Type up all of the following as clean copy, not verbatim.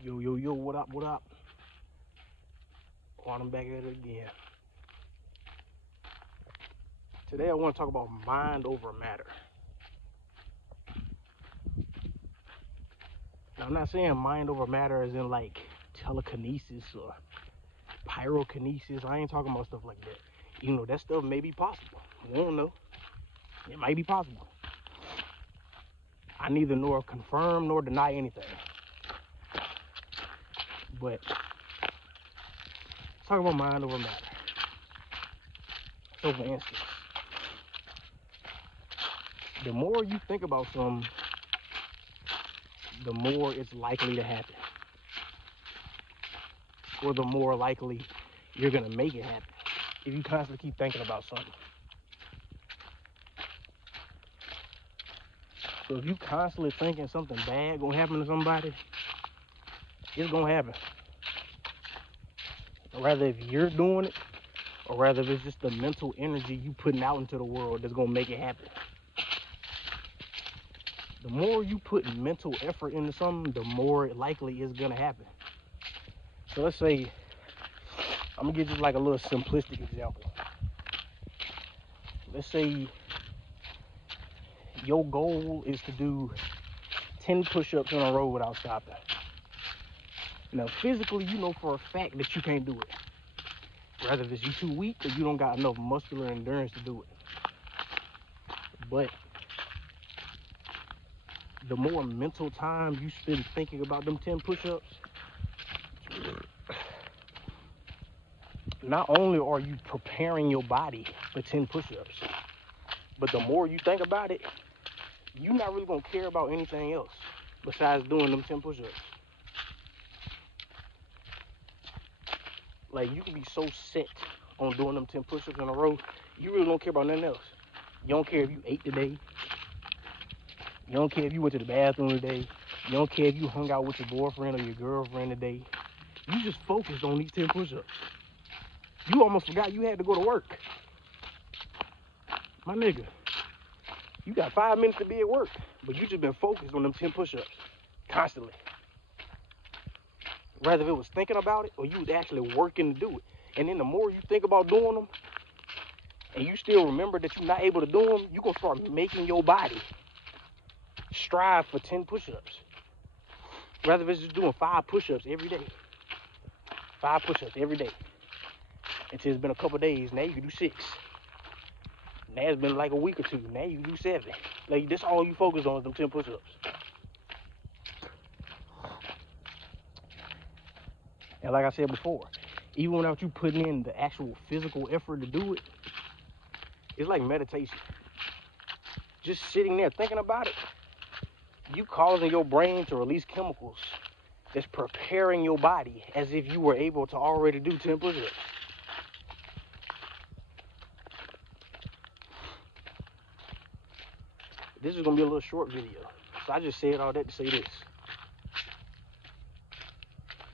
Yo, yo, yo, what up, what up? Oh, I'm back at it again. Today I want to talk about mind over matter. Now, I'm not saying mind over matter as in like telekinesis or pyrokinesis. I ain't talking about stuff like that. You know, that stuff may be possible. We don't know. It might be possible. I neither nor confirm nor deny anything. But let's talk about mind over matter. So for instance, the more you think about something, the more it's likely to happen. Or the more likely you're gonna make it happen. If you constantly keep thinking about something. So if you constantly thinking something bad gonna happen to somebody, it's gonna happen. Rather if you're doing it, or rather if it's just the mental energy you putting out into the world that's gonna make it happen. The more you put mental effort into something, the more likely it's gonna happen. So let's say, I'm gonna give you like a little simplistic example. Let's say your goal is to do 10 push-ups in a row without stopping. Now physically, you know for a fact that you can't do it. Rather if you too weak or you don't got enough muscular endurance to do it. But the more mental time you spend thinking about them 10 push-ups, not only are you preparing your body for 10 push-ups, but the more you think about it, you're not really gonna care about anything else besides doing them 10 push-ups. Like you can be so set on doing them 10 push-ups in a row, you really don't care about nothing else. You don't care if you ate today. You don't care if you went to the bathroom today. You don't care if you hung out with your boyfriend or your girlfriend today. You just focused on these 10 push-ups. You almost forgot you had to go to work. My nigga, you got 5 minutes to be at work, but you just been focused on them 10 push-ups constantly. Rather if it was thinking about it or you was actually working to do it. And then the more you think about doing them, and you still remember that you're not able to do them, you're going to start making your body strive for 10 push-ups. Rather if it's just doing 5 push-ups every day. 5 push-ups every day. Until it's been a couple days, now you can do 6. Now it's been like a week or 2, now you can do 7. Like that's all you focus on is them 10 push-ups. And like I said before, even without you putting in the actual physical effort to do it, it's like meditation. Just sitting there thinking about it, you causing your brain to release chemicals that's preparing your body as if you were able to already do 10 push-ups. This is gonna be a little short video, so I just said all that to say this.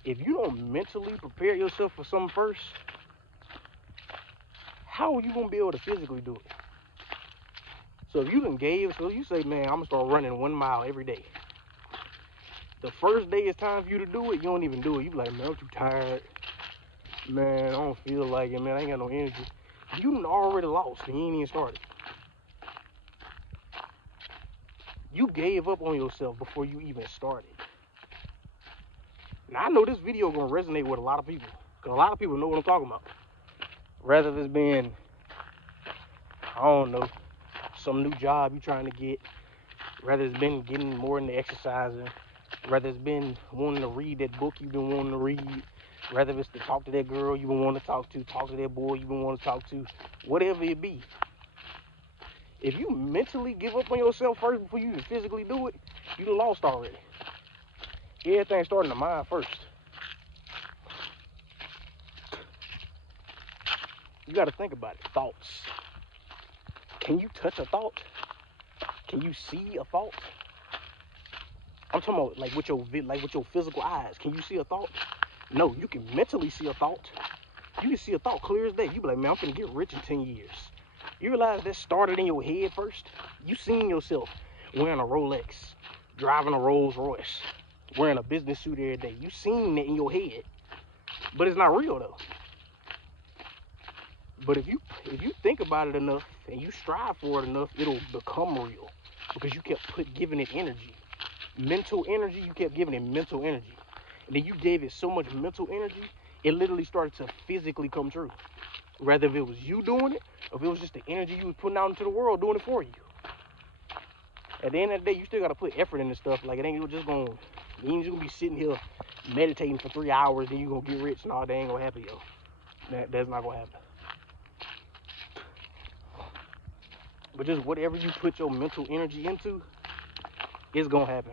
If you don't mentally prepare yourself for something first, how are you gonna be able to physically do it? So if you done so you say, man, I'm gonna start running 1 mile every day. The first day it's time for you to do it, you don't even do it. You be like, man, I'm too tired. Man, I don't feel like it, man, I ain't got no energy. You done already lost and you ain't even started. You gave up on yourself before you even started. Now I know this video gonna resonate with a lot of people, because a lot of people know what I'm talking about. Rather than being, I don't know, some new job you trying to get, rather it's been getting more into exercising, rather it's been wanting to read that book you've been wanting to read, rather it's to talk to that girl you've been wanting to talk to that boy you've been wanting to talk to, whatever it be. If you mentally give up on yourself first before you can physically do it, you done lost already. Everything starting in the mind first. You got to think about it. Thoughts. Can you touch a thought? Can you see a thought? I'm talking about like with your physical eyes. Can you see a thought? No, you can mentally see a thought. You can see a thought clear as day. You be like, man, I'm gonna get rich in 10 years. You realize that started in your head first? You seen yourself wearing a Rolex, driving a Rolls Royce, wearing a business suit every day. You seen it in your head, but it's not real though. But if you think about it enough and you strive for it enough, it'll become real because you kept giving it energy, mental energy. You kept giving it mental energy, and then you gave it so much mental energy, it literally started to physically come true. Whether if it was you doing it or if it was just the energy you was putting out into the world doing it for you. At the end of the day, you still gotta put effort into stuff. Like it ain't just gonna, you ain't just gonna be sitting here meditating for 3 hours and you gonna get rich. No, that ain't gonna happen, yo. That's not gonna happen. But just whatever you put your mental energy into, it's gonna happen.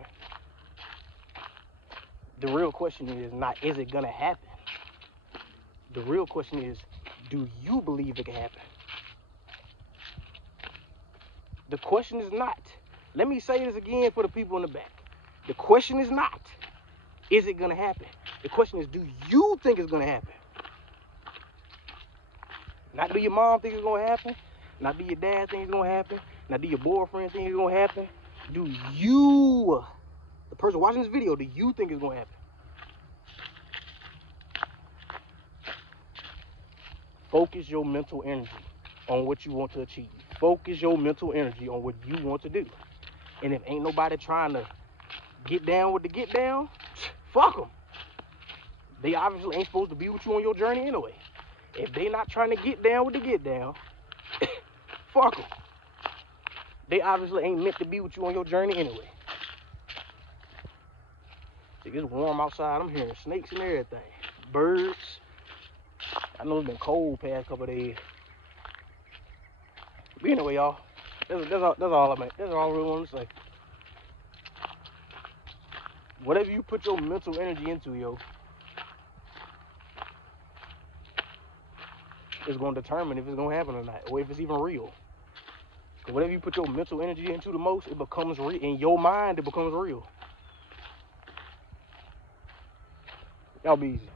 The real question is not, is it gonna happen? The real question is, do you believe it can happen? The question is not, let me say this again for the people in the back. The question is not, is it gonna happen? The question is, do you think it's gonna happen? Not do your mom think it's gonna happen? Not do your dad think it's gonna happen? Not do your boyfriend think it's gonna happen? Do you, the person watching this video, do you think it's gonna happen? Focus your mental energy on what you want to achieve. Focus your mental energy on what you want to do. And if ain't nobody trying to get down with the get down, fuck them. They obviously ain't supposed to be with you on your journey anyway. If they not trying to get down with the get down, fuck them. They obviously ain't meant to be with you on your journey anyway. See, it's warm outside. I'm hearing snakes and everything. Birds. I know it's been cold past couple of days. But anyway, y'all, that's all I really want to say. Whatever you put your mental energy into, yo, it's going to determine if it's going to happen or not, or if it's even real. Because whatever you put your mental energy into the most, it becomes real. In your mind, it becomes real. Y'all be easy.